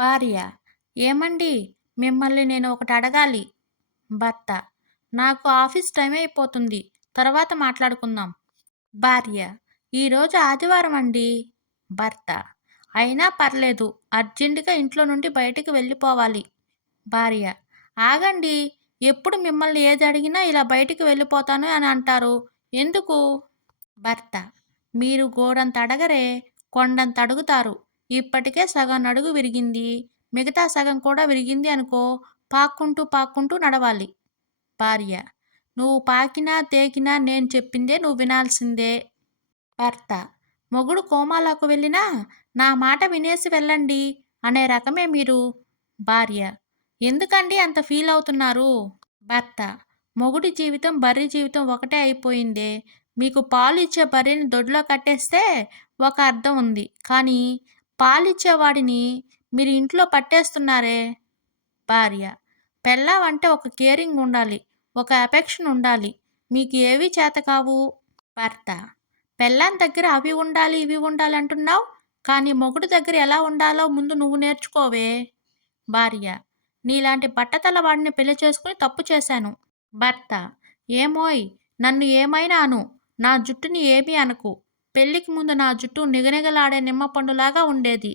భార్య: ఏమండి, మిమ్మల్ని నేను ఒకటి అడగాలి. భర్త: నాకు ఆఫీస్ టైం అయిపోతుంది. తర్వాత మాట్లాడుకుందాం. భార్య: ఈరోజు ఆదివారం అండి. భర్త: అయినా పర్లేదు, అర్జెంటుగా ఇంట్లో నుండి బయటికి వెళ్ళిపోవాలి. భార్య: ఆగండి, ఎప్పుడు మిమ్మల్ని ఏది అడిగినా ఇలా బయటికి వెళ్ళిపోతాను అని అంటారు. ఎందుకు? భర్త: మీరు గోడంత అడగరే, కొండంత అడుగుతారు. ఇప్పటికే సగం నడుగు విరిగింది. మిగతా సగం కూడా విరిగింది అనుకో, పాక్కుంటూ పాక్కుంటూ నడవాలి. భార్య: నువ్వు పాకినా తేకినా నేను చెప్పిందే నువ్వు వినాల్సిందే. భర్త: మొగుడు కోమాలోకి వెళ్ళినా నా మాట వినేసి వెళ్ళండి అనే రకమే మీరు. భార్య: ఎందుకండి అంత ఫీల్ అవుతున్నారు? భర్త: మొగుడి జీవితం బర్రె జీవితం ఒకటే అయిపోయిందే. మీకు పాలు ఇచ్చే బర్రెని దొడ్లో కట్టేస్తే ఒక అర్థం ఉంది, కానీ పాలిచ్చేవాడిని మీరు ఇంట్లో పట్టేస్తున్నారే. భార్య: పెళ్ళాం అంటే ఒక కేరింగ్ ఉండాలి, ఒక అఫెక్షన్ ఉండాలి. మీకు ఏవీ చేతకావు. భర్త: పెళ్ళాం దగ్గర అవి ఉండాలి ఇవి ఉండాలి అంటున్నావు, కానీ మొగుడు దగ్గర ఎలా ఉండాలో ముందు నువ్వు నేర్చుకోవే. భార్య: నీలాంటి బట్టతల వాడిని పెళ్లి చేసుకుని తప్పు చేశాను. భర్త: ఏమోయ్, నన్ను ఏమైనా అను, నా జుట్టుని ఏమీ అనకు. పెళ్లికి ముందు నా జుట్టు నిగనిగలాడే నిమ్మపండులాగా ఉండేది.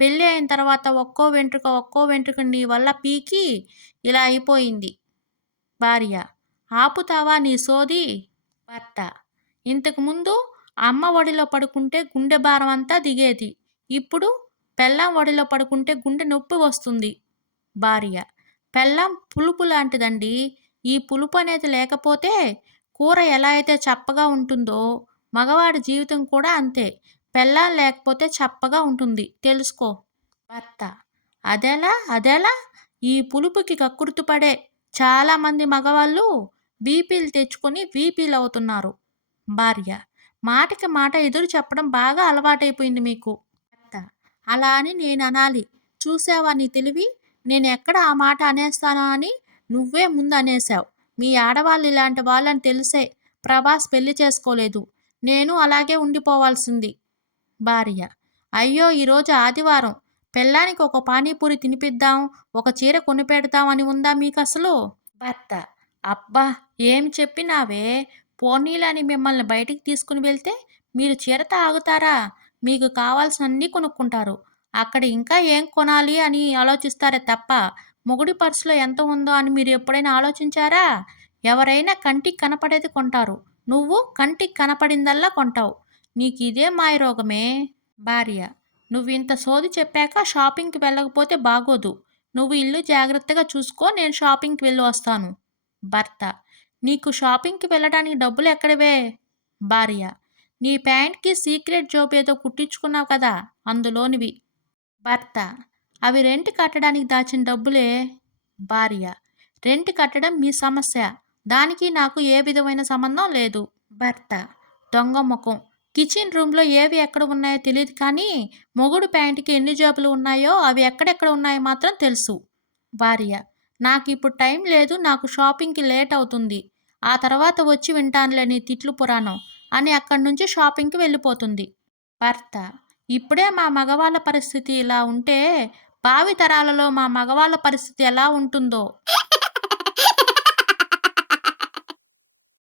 పెళ్ళి అయిన తర్వాత ఒక్కో వెంట్రుక ఒక్కో వెంట్రుక నీ వల్ల పీకి ఇలా అయిపోయింది. భార్య: ఆపుతావా నీ సోది? భర్త: ఇంతకుముందు అమ్మ ఒడిలో పడుకుంటే గుండె భారం అంతా దిగేది. ఇప్పుడు పెళ్ళాం ఒడిలో పడుకుంటే గుండె నొప్పి వస్తుంది. భార్య: పెళ్ళాం పులుపు లాంటిదండి. ఈ పులుపు అనేది లేకపోతే కూర ఎలా అయితే చప్పగా ఉంటుందో, మగవాడి జీవితం కూడా అంతే. పెళ్ళాం లేకపోతే చప్పగా ఉంటుంది, తెలుసుకో. భర్త: అదెలా అదెలా? ఈ పులుపుకి కక్కుర్తిపడే చాలామంది మగవాళ్ళు బీపీలు తెచ్చుకొని వీపీలు అవుతున్నారు. భార్య: మాటకి మాట ఎదురు చెప్పడం బాగా అలవాటైపోయింది మీకు. భర్త: అలా అని నేను అనాలి. చూసావా నీ తెలివి? నేను ఎక్కడ ఆ మాట అనేస్తానో అని నువ్వే ముందు అనేశావు. మీ ఆడవాళ్ళు ఇలాంటి వాళ్ళని తెలిసే ప్రభాస్ పెళ్లి చేసుకోలేదు. నేను అలాగే ఉండిపోవాల్సింది. భార్య: అయ్యో, ఈరోజు ఆదివారం, పెళ్ళానికి ఒక పానీపూరి తినిపిద్దాం, ఒక చీర కొనిపెడదాం అని ఉందా మీకసలు? భర్త: అబ్బా, ఏం చెప్పినావే. పోనీలని మిమ్మల్ని బయటికి తీసుకుని వెళ్తే మీరు చీరతో ఆగుతారా? మీకు కావాల్సినన్నీ కొనుక్కుంటారు. అక్కడ ఇంకా ఏం కొనాలి అని ఆలోచిస్తారే తప్ప మొగుడి పర్సులో ఎంత ఉందో అని మీరు ఎప్పుడైనా ఆలోచించారా? ఎవరైనా కంటికి కనపడేది కొంటారు. నువ్వు కంటికి కనపడిందల్లా కొంటావు. నీకు ఇదే మాయరోగమే. భార్య: నువ్వింత సోది చెప్పాక షాపింగ్కి వెళ్ళకపోతే బాగోదు. నువ్వు ఇల్లు జాగ్రత్తగా చూసుకో, నేను షాపింగ్కి వెళ్ళి వస్తాను. భర్త: నీకు షాపింగ్కి వెళ్ళడానికి డబ్బులు ఎక్కడివే? భార్య: నీ ప్యాంట్కి సీక్రెట్ జోబ్ ఏదో కుట్టించుకున్నావు కదా, అందులోనివి. భర్త: అవి రెంట్ కట్టడానికి దాచిన డబ్బులే. భార్య: రెంట్ కట్టడం మీ సమస్య, దానికి నాకు ఏ విధమైన సంబంధం లేదు. భర్త: దొంగ ముఖం. కిచెన్ రూమ్లో ఏవి ఎక్కడ ఉన్నాయో తెలియదు, కానీ మొగుడు ప్యాంటుకి ఎన్ని జేబులు ఉన్నాయో అవి ఎక్కడెక్కడ ఉన్నాయో మాత్రం తెలుసు. భార్య: నాకు ఇప్పుడు టైం లేదు, నాకు షాపింగ్కి లేట్ అవుతుంది. ఆ తర్వాత వచ్చి వింటానులే నీ తిట్లు పురాణం అని అక్కడి నుంచి షాపింగ్కి వెళ్ళిపోతుంది. భర్త: ఇప్పుడే మా మగవాళ్ళ పరిస్థితి ఇలా ఉంటే భావి తరాలలో మా మగవాళ్ళ పరిస్థితి ఎలా ఉంటుందో.